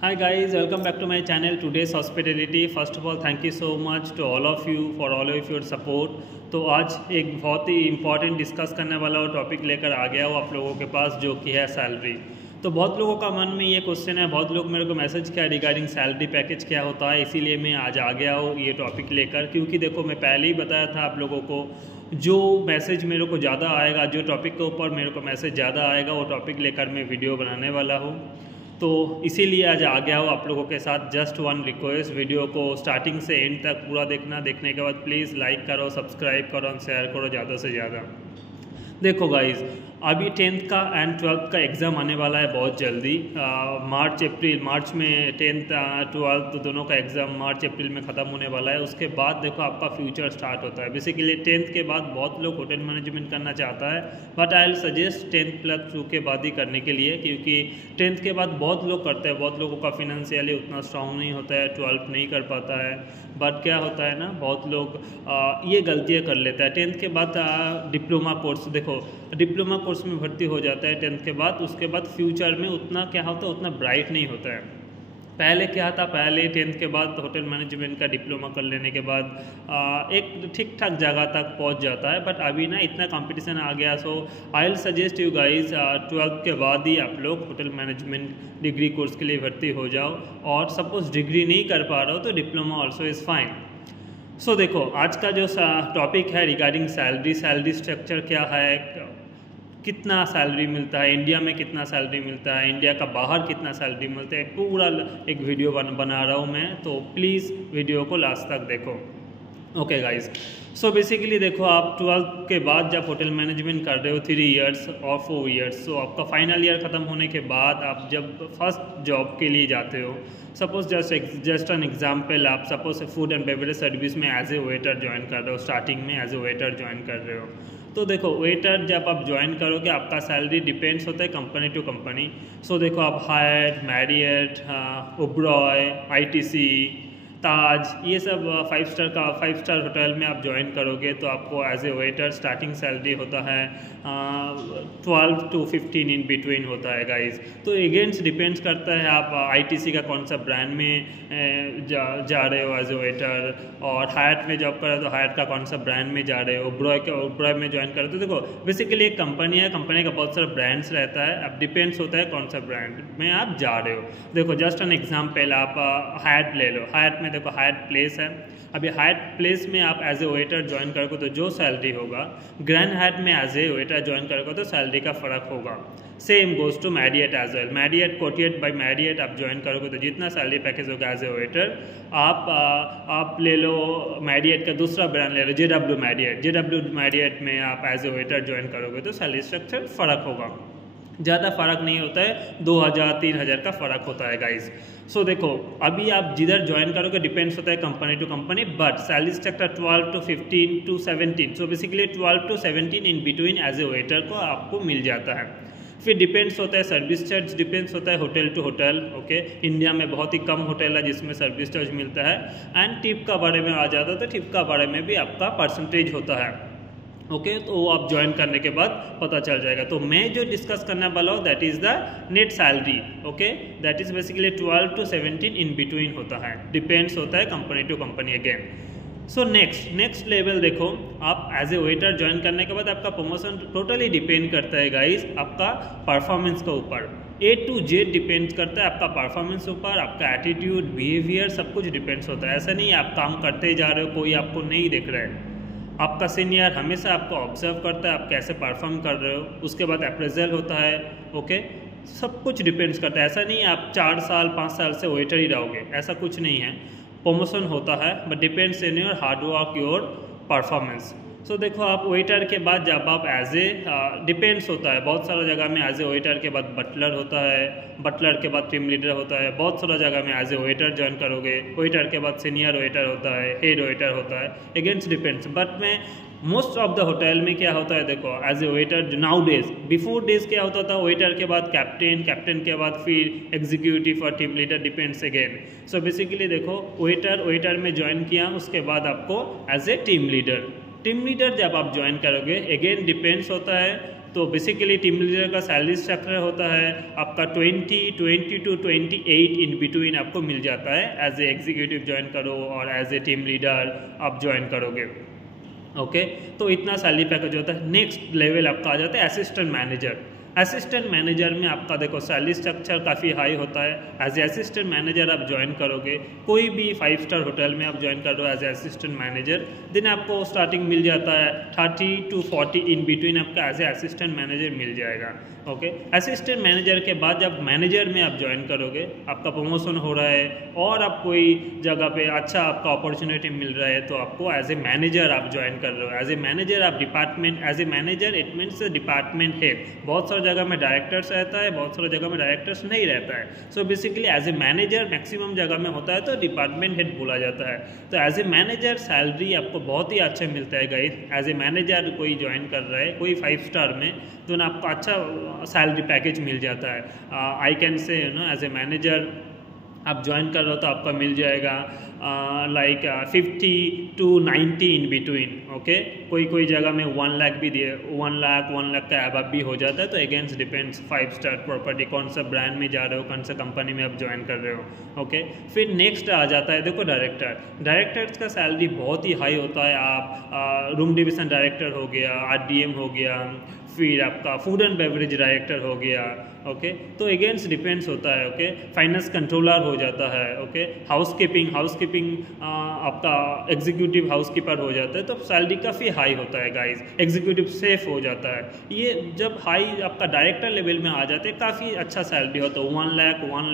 Hi guys, welcome back to my channel Today's Hospitality. First of all, thank you so much to all of you for all of your support. तो आज एक बहुत ही important discuss करने वाला topic लेकर आ गया हूँ आप लोगों के पास, जो कि है सैलरी। तो बहुत लोगों का मन में ये क्वेश्चन है, बहुत लोग मेरे को मैसेज किया रिगार्डिंग सैलरी पैकेज क्या होता है, इसीलिए मैं आज आ गया हूँ ये टॉपिक लेकर। क्योंकि देखो, मैं पहले ही बताया था आप लोगों को, जो मैसेज मेरे को ज़्यादा आएगा, जो टॉपिक के ऊपर मेरे को मैसेज ज़्यादा आएगा, वो टॉपिक लेकर मैं वीडियो बनाने वाला हूँ। तो इसीलिए आज आ गया हो आप लोगों के साथ। जस्ट वन रिक्वेस्ट, वीडियो को स्टार्टिंग से एंड तक पूरा देखना। देखने के बाद प्लीज़ लाइक करो, सब्सक्राइब करो और शेयर करो ज़्यादा से ज़्यादा। देखो गाइज, अभी 10th का एंड 12th का एग्ज़ाम आने वाला है बहुत जल्दी। मार्च में 10th 12th दोनों का एग्ज़ाम मार्च अप्रैल में ख़त्म होने वाला है। उसके बाद देखो आपका फ्यूचर स्टार्ट होता है। बेसिकली 10th के बाद बहुत लोग होटल मैनेजमेंट करना चाहता है, बट आई विल सजेस्ट 10+2 के बाद ही करने के लिए, क्योंकि 10th के बाद बहुत लोग करते हैं। बहुत लोगों का फिनेंशियली उतना स्ट्रांग नहीं होता है, 12th नहीं कर पाता है। बट क्या होता है ना, बहुत लोग ये गलतियाँ कर लेता है। 10th के बाद डिप्लोमा कोर्स, देखो डिप्लोमा कोर्स में भर्ती हो जाता है 10th के बाद। उसके बाद फ्यूचर में उतना क्या होता है, उतना ब्राइट नहीं होता है। पहले क्या था, पहले 10th के बाद होटल मैनेजमेंट का डिप्लोमा कर लेने के बाद एक ठीक ठाक जगह तक पहुंच जाता है। बट अभी ना इतना कंपटीशन आ गया, so I will suggest you guys 12th के बाद ही आप लोग होटल मैनेजमेंट डिग्री कोर्स के लिए भर्ती हो जाओ। और सपोज डिग्री नहीं कर पा रहे हो तो डिप्लोमा ऑल्सो इज़ फाइन। सो देखो, आज का जो टॉपिक है रिगार्डिंग सैलरी स्ट्रक्चर क्या है, कितना सैलरी मिलता है इंडिया में, कितना सैलरी मिलता है इंडिया का बाहर, कितना सैलरी मिलता है, पूरा एक वीडियो बना रहा हूँ मैं। तो प्लीज़ वीडियो को लास्ट तक देखो। ओके गाइज, सो बेसिकली देखो, आप 12th के बाद जब होटल मैनेजमेंट कर रहे हो 3 इयर्स और 4 इयर्स, सो आपका फाइनल ईयर ख़त्म होने के बाद आप जब फर्स्ट जॉब के लिए जाते हो, सपोज जस्ट एन एग्जाम्पल, आप suppose food and beverage service में एज ए वेटर ज्वाइन कर रहे हो, स्टार्टिंग में एज ए वेटर ज्वाइन कर रहे हो। तो देखो, वेटर जब आप ज्वाइन करोगे आपका सैलरी डिपेंड्स होता है कंपनी टू कंपनी। सो देखो, आप हायट, मैरियट, ओबरॉय, ITC, ताज, ये सब 5 स्टार होटल में आप ज्वाइन करोगे तो आपको as a waiter starting salary होता है 12 to 15 इन बिटवीन होता है गाइज। तो अगेंस्ट डिपेंड्स करता है आप ITC का कौन सा ब्रांड में जा रहे हो एज ए वेटर, और हायट में जॉब कर रहे हो तो हायट का कौन सा ब्रांड में जा रहे हो, ओबरॉय में ज्वाइन कर रहे हो। तो देखो, बेसिकली एक कंपनी है, कंपनी का बहुत सारा ब्रांड्स रहता है, अब डिपेंड्स होता है कौन सा ब्रांड में आप जा रहे हो। देखो जस्ट एन एग्जाम्पल, आप हायट ले लो। हायट में देखो, हायट प्लेस है। अभी हायट प्लेस में आप एज ए वेटर ज्वाइन करोगे तो जो सैलरी होगा, ग्रैंड हायट में एज ए वेटर ज्वाइन करोगे तो सैलरी का फ़र्क होगा। Same goes to Marriott as well. Marriott, कोटियट बाय मैरियट आप ज्वाइन करोगे तो जितना सैलरी पैकेज होगा एज ए वेटर, आप ले लो मैरियट का दूसरा ब्रांड ले लो, JW मैरियट में आप एज ए वेटर ज्वाइन करोगे तो सैलरी स्ट्रक्चर फ़र्क होगा। ज़्यादा फ़र्क नहीं होता है, 2000-3000 का फ़र्क होता है गाइज। सो देखो, अभी आप जिधर ज्वाइन करोगे डिपेंड्स होता है company to company, but salary structure 12 to 15 to 17, so basically 12 to 17 in between as a waiter को आपको मिल जाता है। फिर डिपेंड्स होता है सर्विस चार्ज, डिपेंड्स होता है hotel to hotel. Okay, India में बहुत ही कम होटल है जिसमें सर्विस चार्ज मिलता है। एंड टिप का बारे में आ जाता है तो टिप का बारे में भी आपका परसेंटेज होता है। ओके, तो वो आप ज्वाइन करने के बाद पता चल जाएगा। तो मैं जो डिस्कस करने वाला हूँ that is the net salary. Okay, that is basically 12 to 17 in between होता है, डिपेंड्स होता है company to company again. So next level देखो, आप एज ए वेटर ज्वाइन करने के बाद आपका प्रमोशन टोटली डिपेंड करता है गाइज आपका परफॉर्मेंस के ऊपर। A to Z डिपेंड्स करता है आपका परफॉर्मेंस ऊपर, आपका एटीट्यूड, बिहेवियर, सब कुछ डिपेंड्स होता है। ऐसा नहीं आप काम करते जा रहे हो, कोई आपको नहीं देख रहा है। आपका सीनियर हमेशा आपको ऑब्जर्व करता है आप कैसे परफॉर्म कर रहे हो, उसके बाद अप्रेजल होता है। ओके, सब कुछ डिपेंड्स करता है। ऐसा नहीं आप 4 साल 5 साल से वेटर ही रहोगे, ऐसा कुछ नहीं है। प्रमोशन होता है but depends in your hard work, your performance. So देखो, आप वेटर के बाद जब आप एज ए डिपेंड्स होता है, बहुत सारा जगह में एज ए वेटर के बाद बटलर होता है, बटलर के बाद टीम लीडर होता है, बहुत सारा जगह में एज ए वेटर ज्वाइन करोगे, वेटर के बाद सीनियर वेटर होता है, हेड वेटर होता है, अगेंस्ट डिपेंड्स। बट में मोस्ट ऑफ द होटल में क्या होता है, देखो as a waiter nowadays, before days क्या होता था, वेटर के बाद कैप्टन, कैप्टन के बाद फिर एग्जीक्यूटिव और team leader, depends again. So basically देखो, वेटर में ज्वाइन किया, उसके बाद आपको एज ए टीम लीडर जब आप ज्वाइन करोगे अगेन डिपेंड्स होता है। तो तो बेसिकली टीम लीडर का सैलरी स्ट्रक्चर होता है आपका 20 to 28 इन बिटवीन आपको मिल जाता है एज ए एग्जीक्यूटिव ज्वाइन करो और एज ए टीम लीडर आप ज्वाइन करोगे। ओके तो इतना सैलरी पैकेज होता है। नेक्स्ट लेवल आपका आ जाता है असिस्टेंट मैनेजर। असिस्टेंट मैनेजर में आपका देखो सैलरी स्ट्रक्चर काफ़ी हाई होता है। एज ए असिस्टेंट मैनेजर आप ज्वाइन करोगे, कोई भी 5 स्टार होटल में आप ज्वाइन कर रहे हो as a assistant manager, then आपको स्टार्टिंग मिल जाता है 30 to 40 इन बिटवीन आपका एज ए असिस्टेंट मैनेजर मिल जाएगा। ओके असिस्टेंट मैनेजर के बाद जब मैनेजर में आप ज्वाइन करोगे, आपका प्रमोशन हो रहा है और आप कोई जगह पे अच्छा आपका अपॉर्चुनिटी मिल रहा है तो आपको एज ए मैनेजर आप ज्वाइन कर रहे हो। एज ए मैनेजर आप department, as a manager it means department head. बहुत सारी जगह में डायरेक्टर्स रहता है, बहुत सारी जगह में डायरेक्टर्स नहीं रहता है। So basically as a manager maximum जगह में होता है तो डिपार्टमेंट हेड बोला जाता है। तो एज ए मैनेजर सैलरी आपको बहुत ही अच्छा मिलता है गाइस। एज ए मैनेजर कोई ज्वाइन कर रहा है कोई 5 स्टार में तो ना आपको अच्छा सैलरी पैकेज मिल जाता है। I can say as a manager आप ज्वाइन कर रहे हो तो आपका मिल जाएगा like 50 to 90 in between. Okay कोई जगह में 1 लाख भी दिए, 1 लाख का अबव भी हो जाता है। तो अगेंस्ट डिपेंड्स 5 स्टार प्रॉपर्टी कौन सा ब्रांड में जा रहे हो, कौन सा कंपनी में आप ज्वाइन कर रहे हो। ओके फिर नेक्स्ट आ जाता है देखो डायरेक्टर्स का सैलरी बहुत ही हाई होता है। आप रूम डिवीज़न डायरेक्टर हो गया, RDM हो गया, फिर आपका फूड एंड बेवरेज डायरेक्टर हो गया। ओके तो अगेंस्ट डिपेंड्स होता है। ओके फाइनेंस कंट्रोलर हो जाता है। ओके हाउसकीपिंग आपका एग्जीक्यूटिव हाउसकीपर हो जाता है तो सैलरी काफ़ी हाई होता है गाइस। एग्जीक्यूटिव सेफ हो जाता है। ये जब हाई आपका डायरेक्टर लेवल में आ जाते हैं काफ़ी अच्छा सैलरी होता है। 1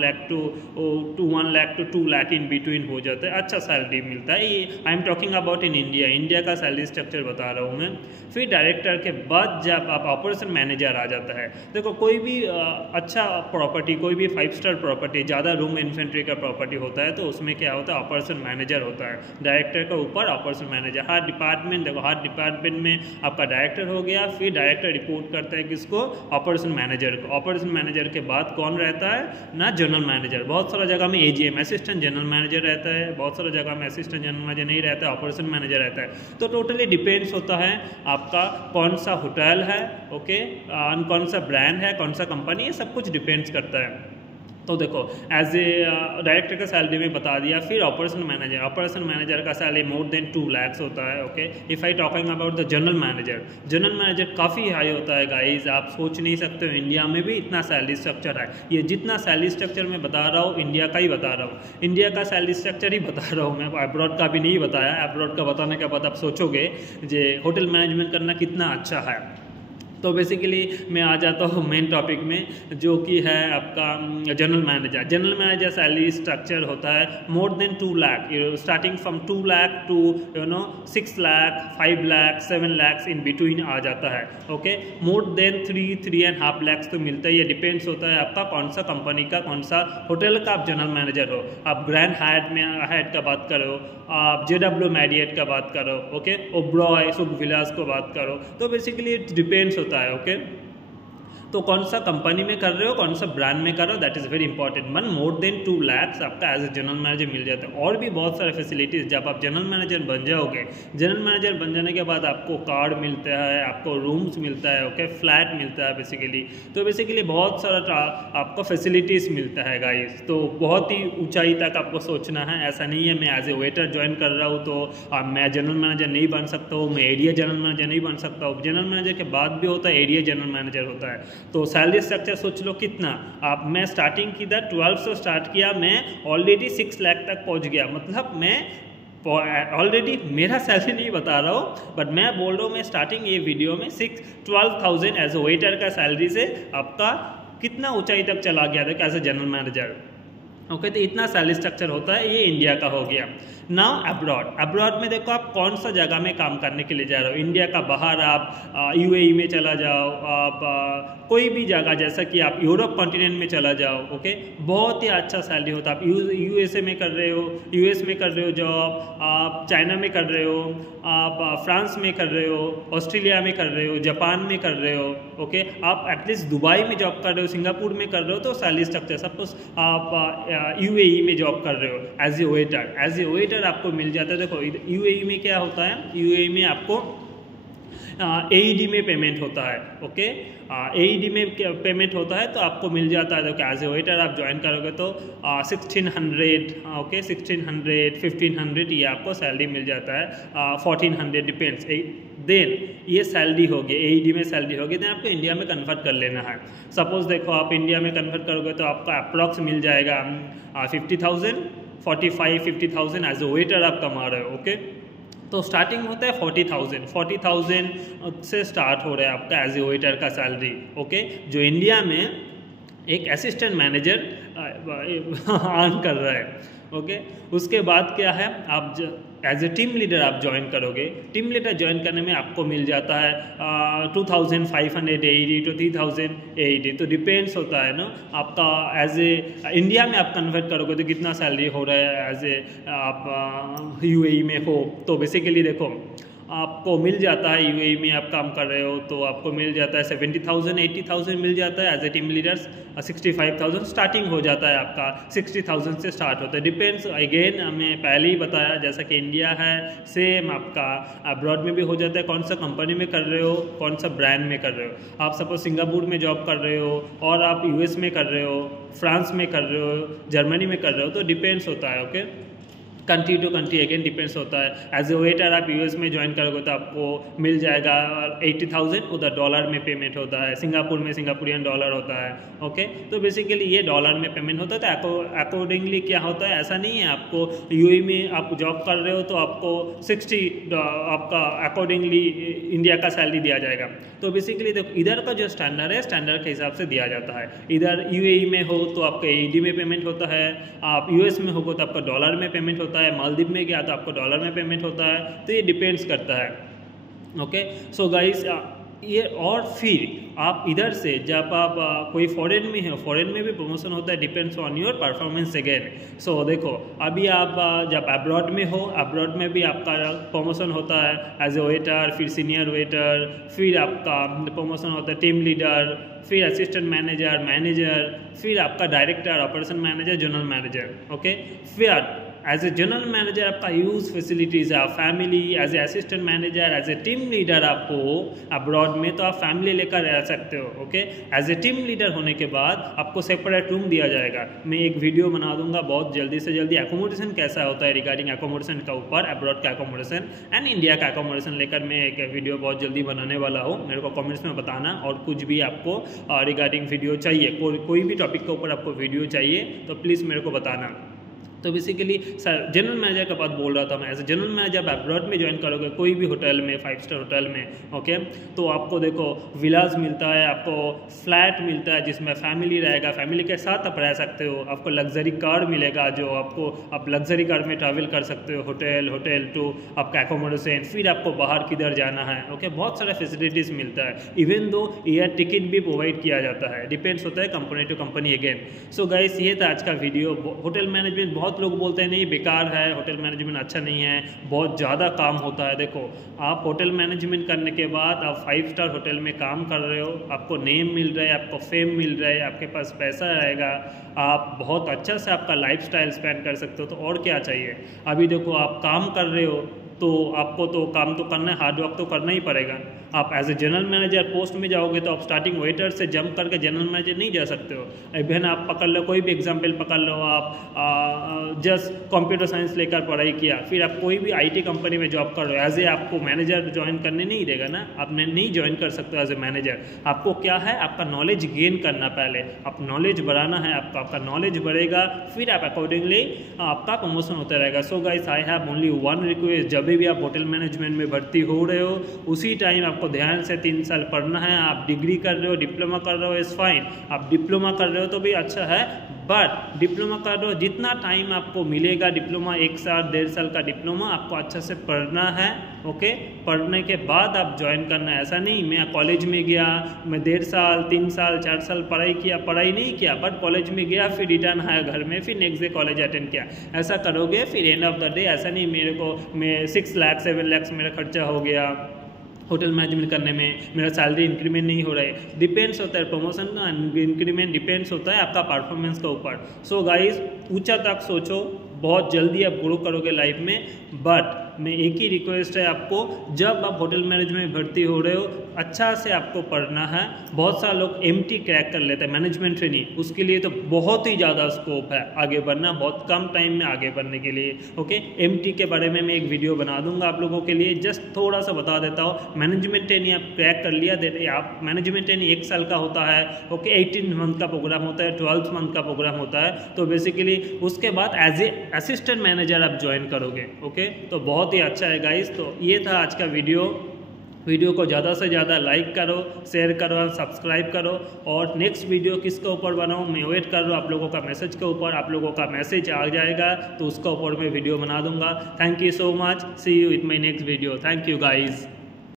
lakh to 2 lakh in between हो जाता है, अच्छा सैलरी मिलता है। ये I am talking about in India का सैलरी स्ट्रक्चर बता रहा हूँ मैं। फिर डायरेक्टर के बाद जब आप ऑपरेशन मैनेजर आ जाता है, देखो कोई भी अच्छा प्रॉपर्टी, कोई भी 5 स्टार प्रॉपर्टी, ज़्यादा रूम इन्वेंट्री का प्रॉपर्टी होता है तो उसमें क्या होता है ऑपरेशन मैनेजर होता है। डायरेक्टर के ऊपर ऑपरेशन मैनेजर। हर डिपार्टमेंट देखो, हर डिपार्टमेंट में आपका डायरेक्टर हो गया, फिर डायरेक्टर रिपोर्ट करता है किसको, ऑपरेशन मैनेजर को। ऑपरेशन मैनेजर के बाद कौन रहता है ना, जनरल मैनेजर। बहुत सारा जगह में AGM असिस्टेंट जनरल मैनेजर रहता है, बहुत सारा जगह में असिस्टेंट जनरल मैनेजर नहीं रहता है, ऑपरेशन मैनेजर रहता है। तो टोटली डिपेंड्स होता है आपका कौन सा होटल है, ओके कौन सा ब्रांड है, कौन सा कंपनी है, सब कुछ डिपेंड्स करता है। तो देखो एज ए डायरेक्टर का सैलरी में बता दिया। फिर ऑपरेशन मैनेजर का सैलरी मोर देन 2 लाख होता है। Okay if I talking about the general manager काफ़ी हाई होता है गाइज। आप सोच नहीं सकते हो इंडिया में भी इतना सैलरी स्ट्रक्चर है। ये जितना सैलरी स्ट्रक्चर मैं बता रहा हूँ इंडिया का ही बता रहा हूँ, इंडिया का सैलरी स्ट्रक्चर ही बता रहा हूँ मैं, अब्रॉड का भी नहीं बताया। अब्रॉड का बताने के बाद आप सोचोगे जे होटल मैनेजमेंट करना कितना अच्छा है। तो बेसिकली मैं आ जाता हूँ मेन टॉपिक में, जो कि है आपका जनरल मैनेजर सैलरी स्ट्रक्चर होता है more than 2 lakh, starting from 2 lakh to 6 lakh 5 lakh 7 lakh in between आ जाता है। ओके मोर देन 3.5 लाख तो मिलता है। ये डिपेंड्स होता है आपका कौन सा कंपनी का, कौन सा होटल का आप जनरल मैनेजर हो। आप ग्रैंड हायट का बात करो, आप JW मैरियट का बात करो, ओके ओब्रॉय सुख विलास को बात करो, तो बेसिकली इट डिपेंड्स होता है। ओके तो कौन सा कंपनी में कर रहे हो, कौन सा ब्रांड में कर रहे हो, that is very important. More than 2 lakh आपका एज ए जनरल मैनेजर मिल जाता है। और भी बहुत सारे फैसिलिटीज़, जब आप जनरल मैनेजर बन जाओगे, जनरल मैनेजर बन जाने के बाद आपको कार्ड मिलता है, आपको रूम्स मिलता है, ओके फ्लैट मिलता है बेसिकली। तो बेसिकली बहुत सारा आपको फैसिलिटीज़ मिलता है गाइस। तो बहुत ही ऊंचाई तक आपको सोचना है। ऐसा नहीं है मैं एज ए वेटर ज्वाइन कर रहा हूँ तो मैं जनरल मैनेजर नहीं बन सकता हूँ, मैं एरिया जनरल मैनेजर नहीं बन सकता हूँ। जनरल मैनेजर के बाद भी होता है एरिया जनरल मैनेजर होता है। तो सैलरी स्ट्रक्चर सोच लो कितना। आप मैं स्टार्टिंग की 12 से स्टार्ट किया, मैं ऑलरेडी 6 लाख तक पहुंच गया। मतलब मैं ऑलरेडी मेरा सैलरी नहीं बता रहा हूँ, बट मैं बोल रहा हूँ मैं स्टार्टिंग ये वीडियो में 12,000 एज ए वेटर का सैलरी से आपका कितना ऊंचाई तक चला गया था as a general manager. Okay तो इतना सैलरी स्ट्रक्चर होता है। ये इंडिया का हो गया। नाउ अब्रॉड में देखो आप कौन सा जगह में काम करने के लिए जा रहे हो। इंडिया का बाहर आप UAE में चला जाओ, आप कोई भी जगह, जैसा कि आप यूरोप कॉन्टिनेंट में चला जाओ, ओके बहुत ही अच्छा सैलरी होता है। आप USA में कर रहे हो, US में कर रहे हो जॉब, आप चाइना में कर रहे हो, आप फ्रांस में कर रहे हो, ऑस्ट्रेलिया में कर रहे हो, जापान में कर रहे हो, ओके आप एटलीस्ट दुबई में जॉब कर रहे हो, सिंगापुर में कर रहे हो, तो सैलरी स्ट्रक्चर सपोज आप UAE में जॉब कर रहे हो एज ए वेटर आपको मिल जाता है। देखो UAE में क्या होता है, UAE में आपको AED में पेमेंट होता है। ओके, AED में पेमेंट होता है तो आपको मिल जाता है। एज ए वेटर आप ज्वाइन करोगे तो 1600, ओके 1600 1500 ये आपको सैलरी मिल जाता है, 1400 डिपेंड्स। देन ये सैलरी होगी, AED में सैलरी होगी, देन आपको इंडिया में कन्वर्ट कर लेना है। सपोज देखो आप इंडिया में कन्वर्ट करोगे तो आपका अप्रॉक्स मिल जाएगा 50,000, 45-50,000 एज ए वेटर आप कमा रहे हो। ओके, तो स्टार्टिंग होता है 40,000 से स्टार्ट हो रहा है आपका एज ए वेटर का सैलरी। ओके, जो इंडिया में एक असिस्टेंट मैनेजर अर्न कर रहा है। ओके, उसके बाद क्या है, आप एज ए टीम लीडर आप ज्वाइन करोगे। टीम लीडर ज्वाइन करने में आपको मिल जाता है 2,500 AED to 3,000 AED, तो डिपेंड्स होता है ना आपका। एज ए इंडिया में आप कन्वर्ट करोगे तो कितना सैलरी हो रहा है, एज ए आप UAE में हो तो बेसिकली देखो आपको मिल जाता है, UAE में आप काम कर रहे हो तो आपको मिल जाता है 70,000 80,000 मिल जाता है as a team leaders. 65,000 starting हो जाता है आपका, 60,000 से स्टार्ट होता है। डिपेंड्स, अगेन हमें पहले ही बताया जैसा कि इंडिया है सेम आपका अब्रॉड में भी हो जाता है। कौन सा कंपनी में कर रहे हो, कौन सा ब्रांड में कर रहे हो। आप सपोज सिंगापुर में जॉब कर रहे हो और आप US में कर रहे हो, फ्रांस में कर रहे हो, जर्मनी में कर रहे हो, तो डिपेंड्स होता है। Okay, country to country again depends होता है। एज ए वेटर आप US में ज्वाइन करोगे तो आपको मिल जाएगा 80,000, उधर डॉलर में पेमेंट होता है। सिंगापुर में सिंगापुरियन डॉलर होता है। ओके, तो बेसिकली ये डॉलर में पेमेंट होता है। तो अकॉर्डिंगली क्या होता है, ऐसा नहीं है आपको UAE में आप जॉब कर रहे हो तो आपको 60 आपका अकॉर्डिंगली इंडिया का सैलरी दिया जाएगा। तो बेसिकली देखो इधर का जो स्टैंडर्ड है, स्टैंडर्ड के हिसाब से दिया जाता है। इधर UAE में हो तो आपको AED में पेमेंट होता है, आप US में होगा तो आपका डॉलर में पेमेंट होता है, मालदीव में गया तो आपको डॉलर में पेमेंट होता है। तो ये डिपेंड्स करता है। ओके, सो गाइस ये, और फिर आप इधर से जब आप कोई फॉरेन में हो, फॉरेन में भी प्रमोशन होता है, depends on your performance again. So देखो अभी आप जब अब्रॉड में हो, अब्रॉड में भी आपका प्रमोशन होता है एज ए वेटर, फिर सीनियर वेटर, फिर आपका प्रमोशन होता है टीम लीडर, फिर असिस्टेंट मैनेजर, फिर आपका director, operation manager, general manager. Okay, फिर एज ए जनरल मैनेजर आपका यूज फैसिलिटीज़ है, family, as a assistant manager, as a team leader आपको अब्रॉड में तो आप फैमिली लेकर रह सकते हो। Okay, as a team leader होने के बाद आपको सेपरेट रूम दिया जाएगा। मैं एक वीडियो बना दूंगा बहुत जल्दी से जल्दी, एकोमोडेशन कैसा होता है रिगार्डिंग एकोमोडेशन का ऊपर, अब्रॉड का एकोमोडेशन एंड इंडिया का एकोमोडेशन लेकर मैं एक वीडियो बहुत जल्दी बनाने वाला हूँ। मेरे को कमेंट्स में बताना, और कुछ भी आपको रिगार्डिंग वीडियो चाहिए, कोई भी टॉपिक के ऊपर आपको वीडियो चाहिए तो प्लीज़ मेरे को बताना। तो बेसिकली सर जनरल मैनेजर का बात बोल रहा था मैं। एज ए जनरल मैनेजर आप अब्रॉड में ज्वाइन करोगे कोई भी होटल में, 5 स्टार होटल में, ओके, तो आपको देखो विलास मिलता है, आपको फ्लैट मिलता है जिसमें फैमिली रहेगा, फैमिली के साथ आप रह सकते हो। आपको लग्जरी कार मिलेगा जो आपको, आप लग्जरी कार में ट्रैवल कर सकते हो, होटल टू आपका एकोमोडेशन, फिर आपको बाहर किधर जाना है। ओके, बहुत सारा फैसिलिटीज़ मिलता है। इवन दो एयर टिकट भी प्रोवाइड किया जाता है, डिपेंड्स होता है company to company again. So guys ये था आज का वीडियो। होटल मैनेजमेंट बहुत लोग बोलते हैं नहीं बेकार है, होटल मैनेजमेंट अच्छा नहीं है, बहुत ज़्यादा काम होता है। देखो आप होटल मैनेजमेंट करने के बाद आप 5 स्टार होटल में काम कर रहे हो, आपको नेम मिल रहा है, आपको फेम मिल रहा है, आपके पास पैसा रहेगा, आप बहुत अच्छा से आपका लाइफस्टाइल स्पेंड कर सकते हो, तो और क्या चाहिए। अभी देखो आप काम कर रहे हो तो आपको तो काम तो करना है, हार्ड वर्क तो करना ही पड़ेगा। आप as a general manager post में जाओगे तो आप स्टार्टिंग वेटर से जंप करके जनरल मैनेजर नहीं जा सकते हो। इवन आप पकड़ लो, कोई भी एग्जांपल पकड़ लो, आप जस्ट कंप्यूटर साइंस लेकर पढ़ाई किया, फिर आप कोई भी IT कंपनी में जॉब कर रहे हो, एज ए आपको मैनेजर ज्वाइन करने नहीं देगा ना, आप नहीं ज्वाइन कर सकते हो एज ए मैनेजर। आपको क्या है, आपका नॉलेज गेन करना, पहले आप नॉलेज बढ़ाना है, आपका नॉलेज बढ़ेगा, फिर आप अकॉर्डिंगली आपका प्रमोशन होता रहेगा। So guys I have only one request, जब भी आप होटल मैनेजमेंट में भर्ती हो रहे हो उसी टाइम आपको ध्यान से 3 साल पढ़ना है। आप डिग्री कर रहे हो, डिप्लोमा कर रहे हो, इज़ फाइन। आप डिप्लोमा कर रहे हो तो भी अच्छा है, बट डिप्लोमा कर रहे हो जितना टाइम आपको मिलेगा, डिप्लोमा 1 साल 1.5 साल का डिप्लोमा आपको अच्छा से पढ़ना है। ओके, पढ़ने के बाद आप ज्वाइन करना है। ऐसा नहीं मैं कॉलेज में गया, मैं 1.5 साल 3 साल 4 साल पढ़ाई नहीं किया, बट कॉलेज में गया फिर रिटर्न आया घर में, फिर नेक्स्ट डे कॉलेज अटेंड किया, ऐसा करोगे फिर एंड ऑफ द डे ऐसा नहीं मेरे को मैं 6 लाख 7 लाख मेरा खर्चा हो गया होटल मैनेजमेंट करने में, मेरा सैलरी इंक्रीमेंट नहीं हो रहा है। डिपेंड्स होता है प्रमोशन का इंक्रीमेंट, डिपेंड्स होता है आपका परफॉर्मेंस के ऊपर। सो गाइस ऊंचा तक सोचो, बहुत जल्दी आप ग्रो करोगे लाइफ में, बट मैं एक ही रिक्वेस्ट है आपको, जब आप होटल मैनेजमेंट में भर्ती हो रहे हो अच्छा से आपको पढ़ना है। बहुत सारे लोग MT क्रैक कर लेते हैं, मैनेजमेंट ट्रेनिंग, उसके लिए तो बहुत ही ज़्यादा स्कोप है आगे बढ़ना, बहुत कम टाइम में आगे बढ़ने के लिए। ओके, MT के बारे में मैं एक वीडियो बना दूंगा आप लोगों के लिए। जस्ट थोड़ा सा बता देता हूँ, मैनेजमेंट ट्रेनिंग आप क्रैक कर लिया, आप मैनेजमेंट ट्रेनिंग 1 साल का होता है। ओके, 18 मंथ का प्रोग्राम होता है, 12 मंथ का प्रोग्राम होता है। तो बेसिकली उसके बाद एज ए असिस्टेंट मैनेजर आप ज्वाइन करोगे। ओके, तो बहुत ही अच्छा है गाइस। तो ये था आज का वीडियो को ज़्यादा से ज़्यादा लाइक करो, शेयर करो और सब्सक्राइब करो। और नेक्स्ट वीडियो किसके ऊपर बनाऊँ मैं वेट कर रहा हूँ आप लोगों का मैसेज के ऊपर। आप लोगों का मैसेज आ जाएगा तो उसका ऊपर मैं वीडियो बना दूंगा। Thank you so much, see you with my next video. Thank you guys.